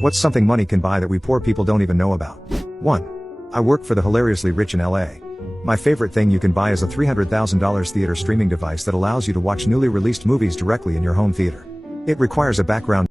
What's something money can buy that we poor people don't even know about? 1. I work for the hilariously rich in LA. My favorite thing you can buy is a $300,000 theater streaming device that allows you to watch newly released movies directly in your home theater. It requires a background